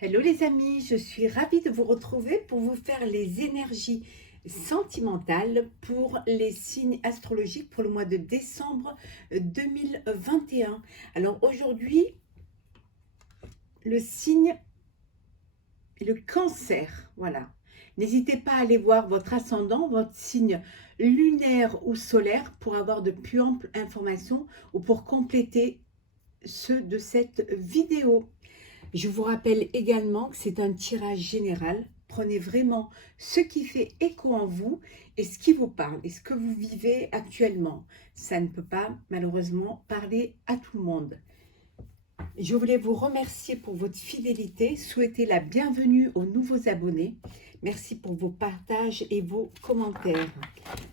Hello les amis, je suis ravie de vous retrouver pour vous faire les énergies sentimentales pour les signes astrologiques pour le mois de décembre 2021. Alors aujourd'hui, le signe est le cancer, voilà. N'hésitez pas à aller voir votre ascendant, votre signe lunaire ou solaire pour avoir de plus amples informations ou pour compléter ceux de cette vidéo. Je vous rappelle également que c'est un tirage général. Prenez vraiment ce qui fait écho en vous et ce qui vous parle et ce que vous vivez actuellement. Ça ne peut pas malheureusement parler à tout le monde. Je voulais vous remercier pour votre fidélité, souhaiter la bienvenue aux nouveaux abonnés. Merci pour vos partages et vos commentaires.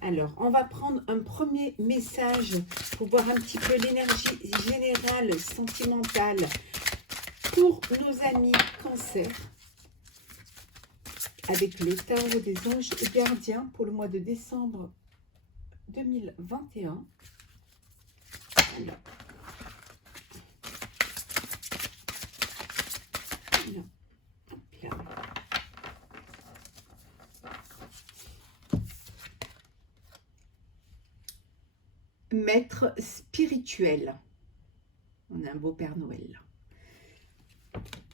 Alors, on va prendre un premier message pour voir un petit peu l'énergie générale, sentimentale pour nos amis cancer, avec le tarot des anges gardiens pour le mois de décembre 2021. Alors, maître spirituel. On a un beau Père Noël.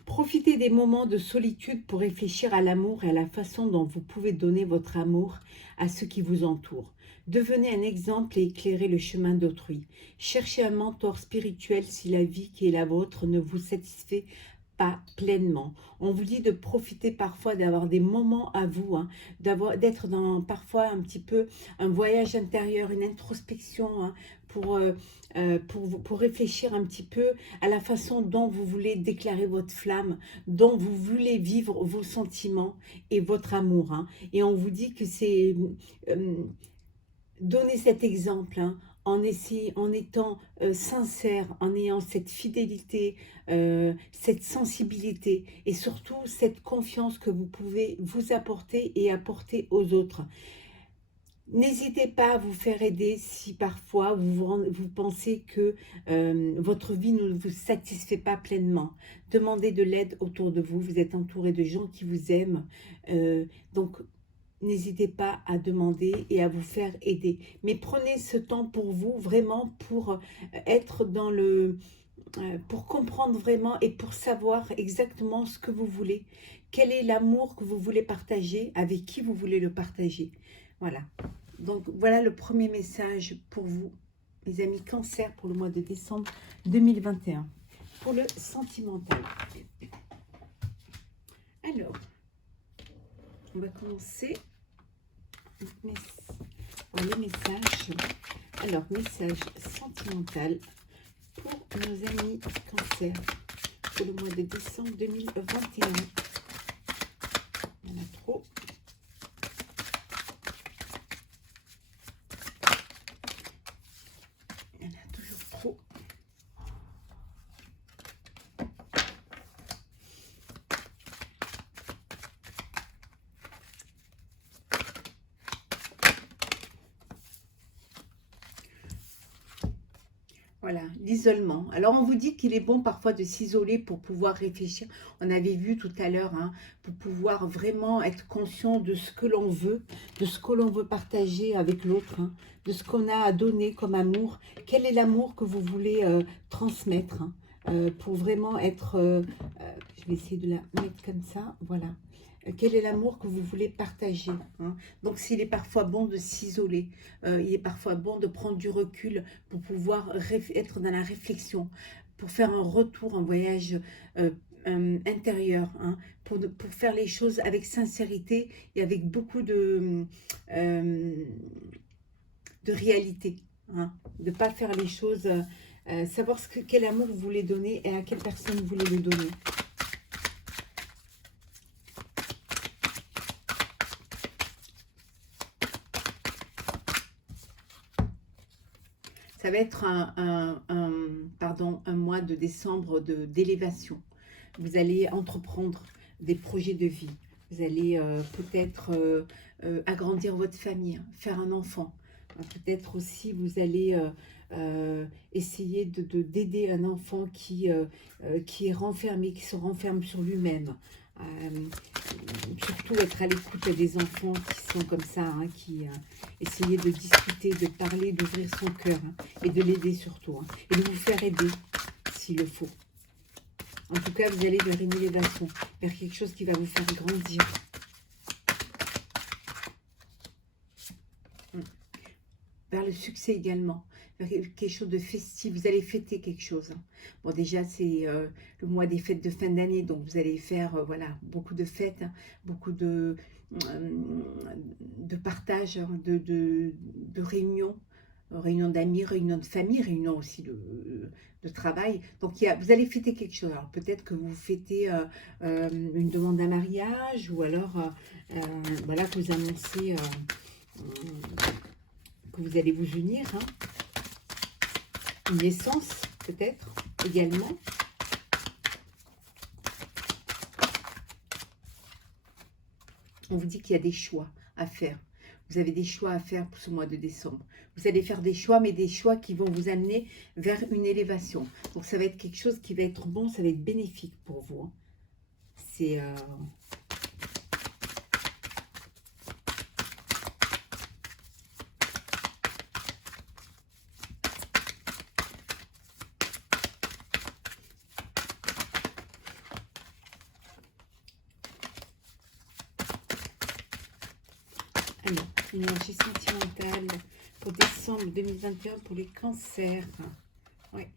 Profitez des moments de solitude pour réfléchir à l'amour et à la façon dont vous pouvez donner votre amour à ceux qui vous entourent. Devenez un exemple et éclairez le chemin d'autrui. Cherchez un mentor spirituel si la vie qui est la vôtre ne vous satisfait pas pleinement. On vous dit de profiter parfois d'avoir des moments à vous, hein, d'être dans parfois un petit peu un voyage intérieur, une introspection, hein, pour réfléchir un petit peu à la façon dont vous voulez déclarer votre flamme, dont vous voulez vivre vos sentiments et votre amour. Hein. Et on vous dit que c'est donner cet exemple, hein, en étant sincère, en ayant cette fidélité, cette sensibilité et surtout cette confiance que vous pouvez vous apporter et apporter aux autres. N'hésitez pas à vous faire aider si parfois vous pensez que votre vie ne vous satisfait pas pleinement. Demandez de l'aide autour de vous. Vous êtes entouré de gens qui vous aiment. Donc, n'hésitez pas à demander et à vous faire aider. Mais prenez ce temps pour vous, vraiment, pour être dans pour comprendre vraiment et pour savoir exactement ce que vous voulez. Quel est l'amour que vous voulez partager, avec qui vous voulez le partager. Voilà. Donc, voilà le premier message pour vous, mes amis cancer, pour le mois de décembre 2021. Pour le sentimental. Alors, on va commencer par les messages. Alors, message sentimental pour nos amis cancer pour le mois de décembre 2021. Il y en a trop. Il y en a toujours trop. Voilà, l'isolement. Alors, on vous dit qu'il est bon parfois de s'isoler pour pouvoir réfléchir. On avait vu tout à l'heure, hein, pour pouvoir vraiment être conscient de ce que l'on veut, de ce que l'on veut partager avec l'autre, hein, de ce qu'on a à donner comme amour. Quel est l'amour que vous voulez transmettre, hein, pour vraiment être... je vais essayer de la mettre comme ça, voilà. Quel est l'amour que vous voulez partager, hein. Donc, s'il est parfois bon de s'isoler, il est parfois bon de prendre du recul pour pouvoir être dans la réflexion, pour faire un retour, un voyage intérieur, hein, pour faire les choses avec sincérité et avec beaucoup de réalité, hein, de ne pas faire les choses, savoir quel amour vous voulez donner et à quelle personne vous voulez le donner. Ça va être un mois de décembre d'élévation. Vous allez entreprendre des projets de vie. Vous allez peut-être agrandir votre famille, faire un enfant. Peut-être aussi vous allez essayer d'aider un enfant qui est renfermé, qui se renferme sur lui-même. Euh, Surtout être à l'écoute des enfants qui sont comme ça, hein, essayer de discuter, de parler, d'ouvrir son cœur, hein, et de l'aider surtout, hein, et de vous faire aider s'il le faut. En tout cas, vous allez vers une élévation, vers quelque chose qui va vous faire grandir. Vers le succès également, vers quelque chose de festif. Vous allez fêter quelque chose, hein. Bon, déjà, c'est le mois des fêtes de fin d'année, donc vous allez faire voilà, beaucoup de fêtes, hein, beaucoup de partage, hein, de réunions, réunions d'amis, réunions de famille, réunions aussi de travail. Donc, vous allez fêter quelque chose. Alors, peut-être que vous fêtez une demande d'un mariage, ou alors, voilà, que vous annoncez que vous allez vous unir, hein. Une naissance, peut-être, également. On vous dit qu'il y a des choix à faire. Vous avez des choix à faire pour ce mois de décembre. Vous allez faire des choix, mais des choix qui vont vous amener vers une élévation. Donc, ça va être quelque chose qui va être bon, ça va être bénéfique pour vous, hein. C'est... Alors, énergie sentimentale pour décembre 2021 pour les cancers. Ouais.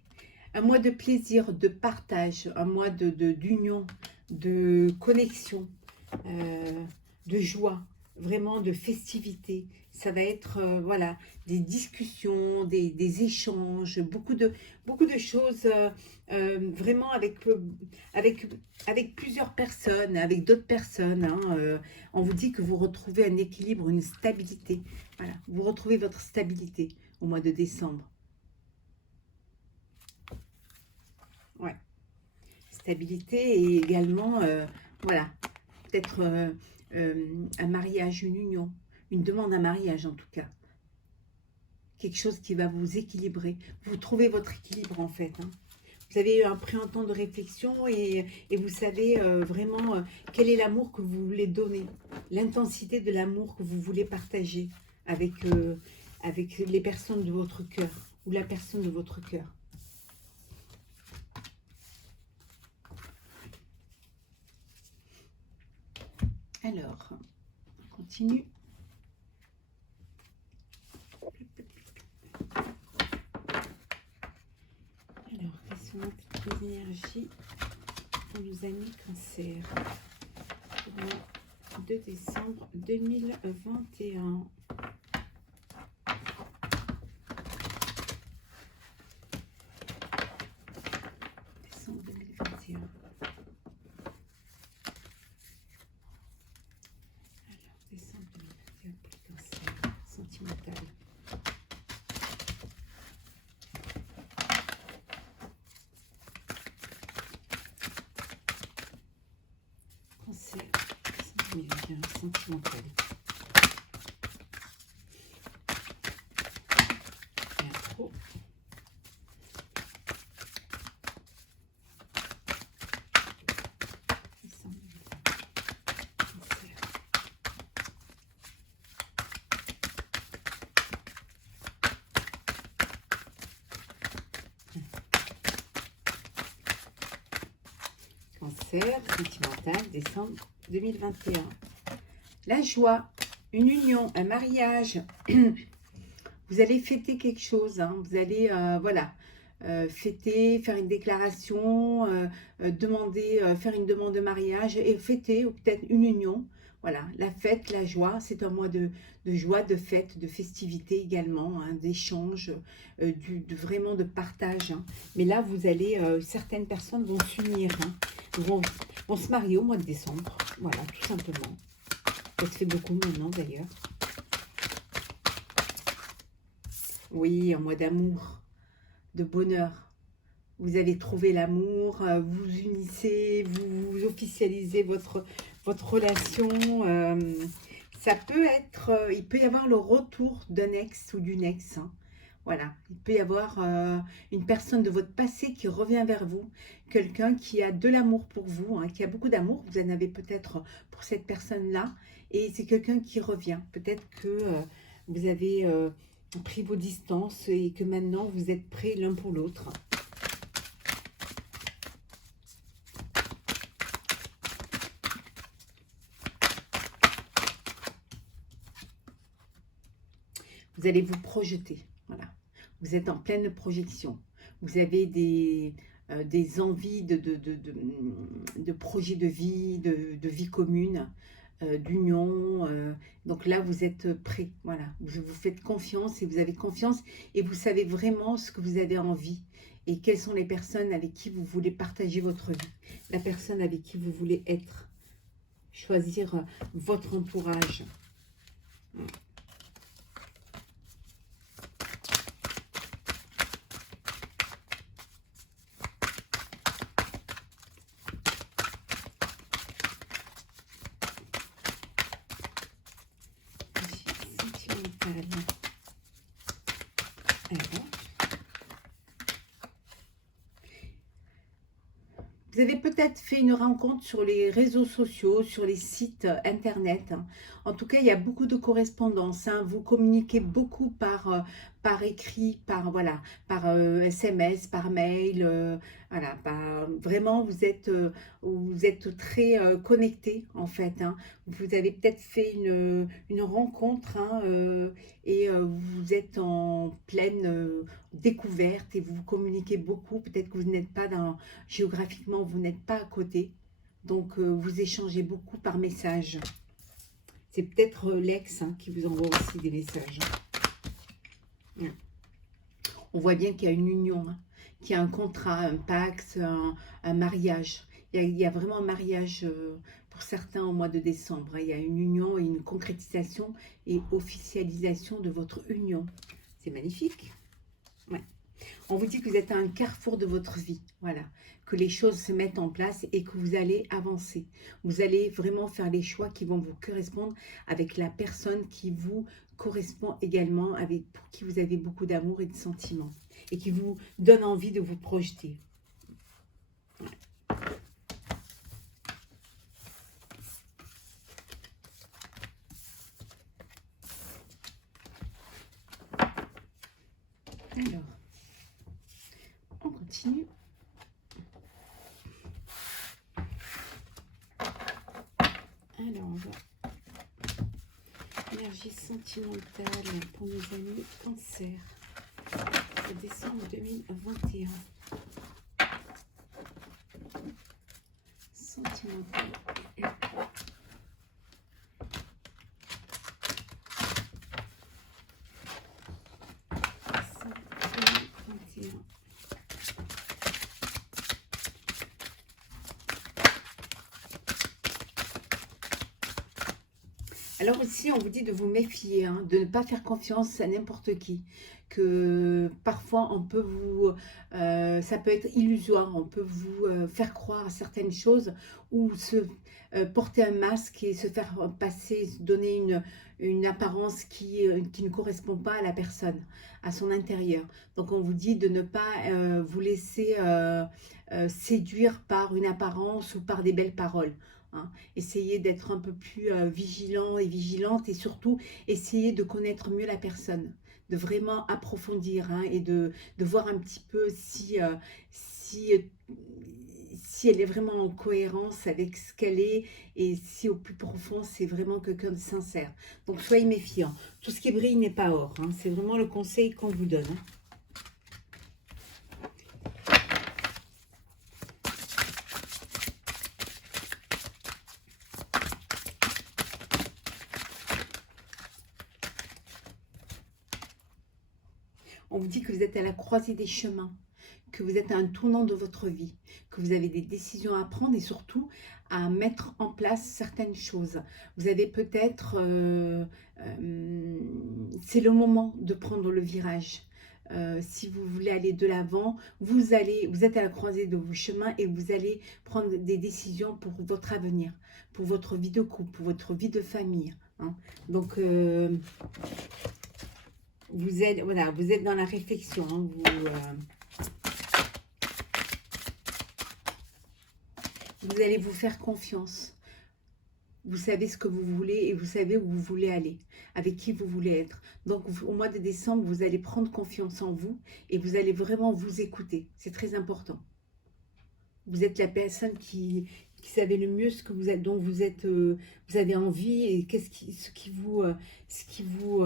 Un mois de plaisir, de partage, un mois d'union, de connexion, de joie, vraiment de festivité. Ça va être voilà, des discussions, des échanges, beaucoup de choses vraiment avec plusieurs personnes, avec d'autres personnes, hein, on vous dit que vous retrouvez un équilibre, une stabilité. Voilà, vous retrouvez votre stabilité au mois de décembre. Ouais, stabilité et également, voilà, peut-être un mariage, une union, une demande à mariage en tout cas. Quelque chose qui va vous équilibrer. Vous trouvez votre équilibre en fait, hein. Vous avez eu un temps de réflexion et vous savez vraiment quel est l'amour que vous voulez donner, l'intensité de l'amour que vous voulez partager avec les personnes de votre cœur ou la personne de votre cœur. Alors, on continue. Alors, quelles sont les énergies pour nos amis cancer pour le mois de décembre 2021? Décembre 2021. Alors, décembre 2021 pour les cancers sentimental. Cancer 2021 sentimental. Et un trop. Décembre 2021. Cancer. Cancer sentimental, décembre 2021. La joie, une union, un mariage. Vous allez fêter quelque chose, hein. Vous allez, voilà, fêter, faire une déclaration, demander, faire une demande de mariage et fêter, ou peut-être une union. Voilà, la fête, la joie, c'est un mois de joie, de fête, de festivité également, hein, d'échange, vraiment de partage, hein. Mais là, vous allez, certaines personnes vont s'unir, hein, vont se marier au mois de décembre. Voilà, tout simplement. Ça se fait beaucoup maintenant d'ailleurs. Oui, un mois d'amour, de bonheur. Vous avez trouvé l'amour, vous unissez, vous officialisez votre relation. Ça peut être, il peut y avoir le retour d'un ex ou d'une ex, hein. Voilà, il peut y avoir une personne de votre passé qui revient vers vous, quelqu'un qui a de l'amour pour vous, hein, qui a beaucoup d'amour, vous en avez peut-être pour cette personne-là, et c'est quelqu'un qui revient. Peut-être que vous avez pris vos distances et que maintenant vous êtes prêts l'un pour l'autre. Vous allez vous projeter, voilà. Vous êtes en pleine projection. Vous avez des envies de projets de vie commune, d'union. Donc là, vous êtes prêts, voilà. Vous faites confiance et vous avez confiance et vous savez vraiment ce que vous avez envie et quelles sont les personnes avec qui vous voulez partager votre vie, la personne avec qui vous voulez être, choisir votre entourage. Sentimentale. Alors, vous avez peut-être fait une rencontre sur les réseaux sociaux, sur les sites internet. En tout cas, il y a beaucoup de correspondance, hein. Vous communiquez beaucoup par écrit, voilà, par SMS, par mail. Voilà, vraiment, vous êtes très connectés, en fait, hein. Vous avez peut-être fait une rencontre, hein, et vous êtes en pleine découverte et vous communiquez beaucoup. Peut-être que vous n'êtes pas géographiquement, vous n'êtes pas à côté. Donc, vous échangez beaucoup par message. C'est peut-être l'ex, hein, qui vous envoie aussi des messages. On voit bien qu'il y a une union, hein, qu'il y a un contrat, un pacte, un mariage. Il y a vraiment un mariage pour certains au mois de décembre, hein. Il y a une union et une concrétisation et officialisation de votre union. C'est magnifique. Ouais. On vous dit que vous êtes à un carrefour de votre vie, voilà, que les choses se mettent en place et que vous allez avancer. Vous allez vraiment faire les choix qui vont vous correspondre avec la personne qui vous correspond également, pour qui vous avez beaucoup d'amour et de sentiments et qui vous donne envie de vous projeter. Ouais. Alors, on continue. Alors, on va... Énergie sentimentale pour nos amis Cancer, en décembre 2021. Sentimentale. Alors ici, on vous dit de vous méfier, hein, de ne pas faire confiance à n'importe qui. Que parfois, ça peut être illusoire, on peut vous faire croire à certaines choses ou porter un masque et se faire passer, donner une apparence qui ne correspond pas à la personne, à son intérieur. Donc on vous dit de ne pas vous laisser séduire par une apparence ou par des belles paroles. Hein. Essayez d'être un peu plus vigilant et vigilante et surtout essayez de connaître mieux la personne, de vraiment approfondir, hein, et de voir un petit peu si elle est vraiment en cohérence avec ce qu'elle est et si au plus profond c'est vraiment quelqu'un de sincère. Donc soyez méfiants. Tout ce qui brille n'est pas or, hein. C'est vraiment le conseil qu'on vous donne, hein. On vous dit que vous êtes à la croisée des chemins, que vous êtes à un tournant de votre vie, que vous avez des décisions à prendre et surtout à mettre en place certaines choses. Vous avez peut-être... c'est le moment de prendre le virage. Si vous voulez aller de l'avant, vous êtes à la croisée de vos chemins et vous allez prendre des décisions pour votre avenir, pour votre vie de couple, pour votre vie de famille, hein. Donc... voilà, vous êtes dans la réflexion, hein, vous allez vous faire confiance. Vous savez ce que vous voulez et vous savez où vous voulez aller, avec qui vous voulez être. Donc, au mois de décembre, vous allez prendre confiance en vous et vous allez vraiment vous écouter. C'est très important. Vous êtes la personne qui savait le mieux ce que vous êtes, dont vous êtes, vous avez envie et ce qui vous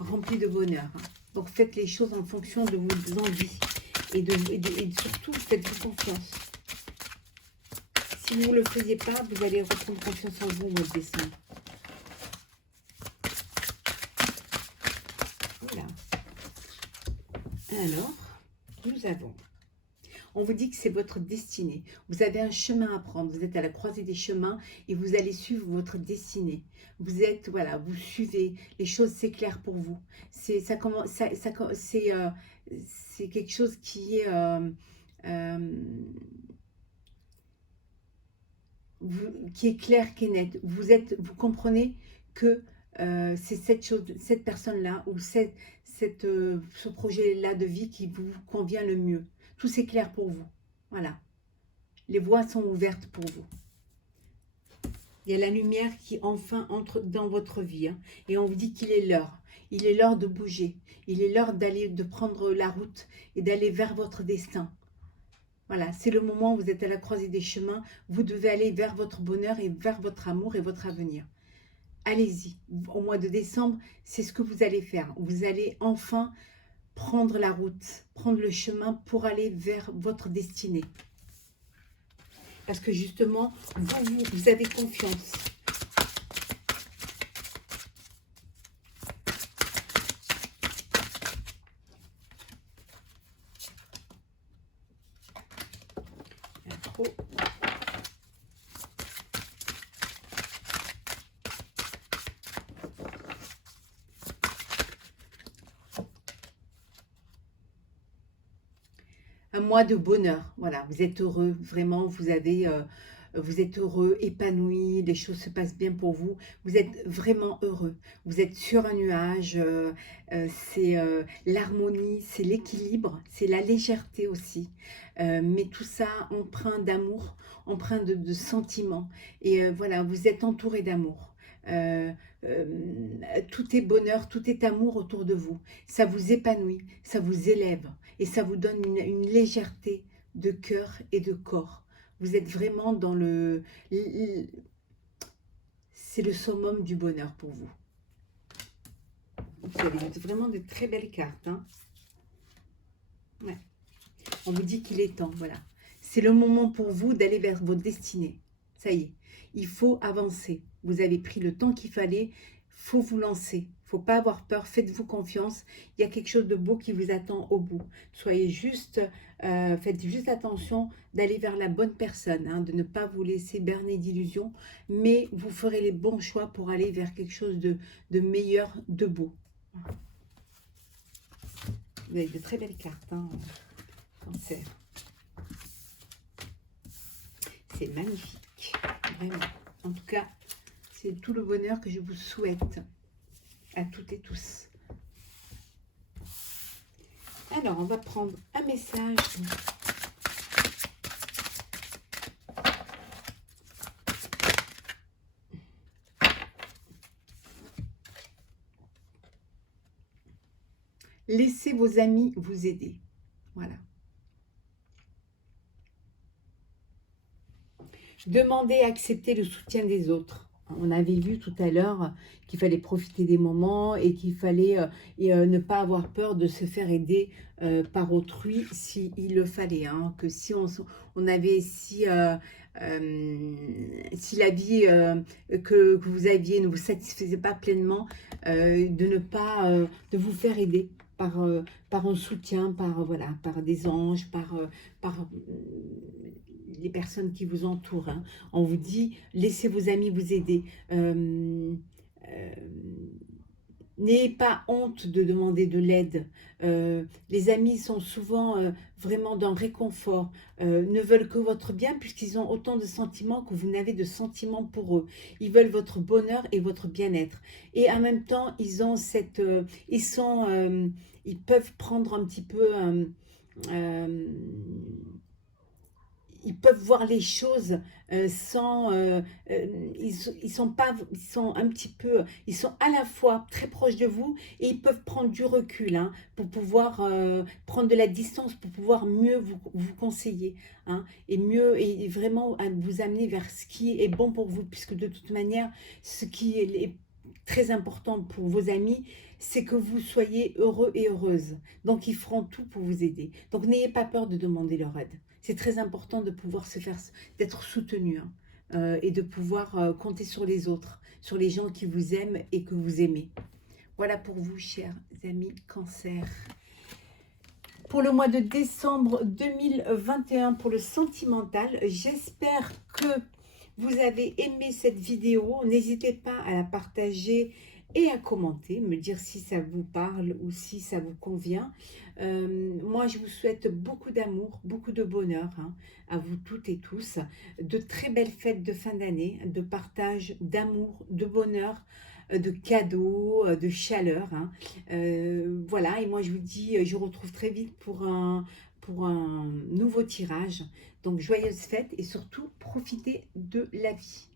remplit de bonheur, hein. Donc, faites les choses en fonction de vos envies et surtout, faites-vous confiance. Si vous ne le faisiez pas, vous allez reprendre confiance en vous au mois de décembre. Voilà. Alors, nous avons... On vous dit que c'est votre destinée. Vous avez un chemin à prendre. Vous êtes à la croisée des chemins et vous allez suivre votre destinée. Vous êtes, voilà, vous suivez. Les choses s'éclairent pour vous. C'est quelque chose qui est... qui est clair, qui est net. Vous comprenez que c'est cette personne-là ou ce projet-là de vie qui vous convient le mieux. Tout s'éclaire pour vous. Voilà. Les voies sont ouvertes pour vous. Il y a la lumière qui enfin entre dans votre vie, hein, et on vous dit qu'il est l'heure. Il est l'heure de bouger. Il est l'heure de prendre la route et d'aller vers votre destin. Voilà, c'est le moment où vous êtes à la croisée des chemins. Vous devez aller vers votre bonheur et vers votre amour et votre avenir. Allez-y. Au mois de décembre, c'est ce que vous allez faire. Vous allez enfin prendre la route, prendre le chemin pour aller vers votre destinée. Parce que justement, vous avez confiance. Un mois de bonheur, voilà, vous êtes heureux, vraiment, vous êtes heureux, épanoui, les choses se passent bien pour vous, vous êtes vraiment heureux, vous êtes sur un nuage, c'est l'harmonie, c'est l'équilibre, c'est la légèreté aussi, mais tout ça empreint d'amour, empreint de sentiments, et voilà, vous êtes entouré d'amour. Euh, tout est bonheur, tout est amour autour de vous. Ça vous épanouit, ça vous élève et ça vous donne une légèreté de cœur et de corps. Vous êtes vraiment dans c'est le summum du bonheur pour vous. Vous avez vraiment de très belles cartes, hein. Ouais. On vous dit qu'il est temps, voilà. C'est le moment pour vous d'aller vers votre destinée. Ça y est, il faut avancer. Vous avez pris le temps qu'il fallait, faut vous lancer. Il ne faut pas avoir peur, faites-vous confiance. Il y a quelque chose de beau qui vous attend au bout. Soyez juste, faites juste attention d'aller vers la bonne personne, hein, de ne pas vous laisser berner d'illusions, mais vous ferez les bons choix pour aller vers quelque chose de meilleur, de beau. Vous avez de très belles cartes, hein, Cancer. C'est magnifique, vraiment. En tout cas, c'est tout le bonheur que je vous souhaite à toutes et tous. Alors, on va prendre un message. Laissez vos amis vous aider. Voilà. Demandez et acceptez le soutien des autres. On avait vu tout à l'heure qu'il fallait profiter des moments et qu'il fallait ne pas avoir peur de se faire aider par autrui s'il le fallait. Hein. Que si on avait, si la vie que vous aviez ne vous satisfaisait pas pleinement, de ne pas de vous faire aider par un soutien, voilà, par des anges, par les personnes qui vous entourent. Hein. On vous dit, laissez vos amis vous aider. N'ayez pas honte de demander de l'aide. Les amis sont souvent vraiment dans le réconfort, ne veulent que votre bien puisqu'ils ont autant de sentiments que vous n'avez de sentiments pour eux. Ils veulent votre bonheur et votre bien-être. Et en même temps, ils ont ils peuvent prendre un petit peu... euh, ils peuvent voir les choses sans ils sont pas ils sont un petit peu ils sont à la fois très proches de vous et ils peuvent prendre du recul, hein, pour pouvoir prendre de la distance pour pouvoir mieux vous conseiller, hein, et mieux et vraiment vous amener vers ce qui est bon pour vous puisque de toute manière ce qui est très important pour vos amis, c'est que vous soyez heureux et heureuse. Donc, ils feront tout pour vous aider. Donc, n'ayez pas peur de demander leur aide. C'est très important de pouvoir d'être soutenu, hein, et de pouvoir compter sur les autres, sur les gens qui vous aiment et que vous aimez. Voilà pour vous, chers amis Cancer. Pour le mois de décembre 2021, pour le sentimental, j'espère que vous avez aimé cette vidéo. N'hésitez pas à la partager et à commenter, me dire si ça vous parle ou si ça vous convient. Moi, je vous souhaite beaucoup d'amour, beaucoup de bonheur, hein, à vous toutes et tous. De très belles fêtes de fin d'année, de partage, d'amour, de bonheur, de cadeaux, de chaleur, hein. Voilà, et moi je vous dis, je vous retrouve très vite pour un nouveau tirage. Donc joyeuses fêtes et surtout profitez de la vie.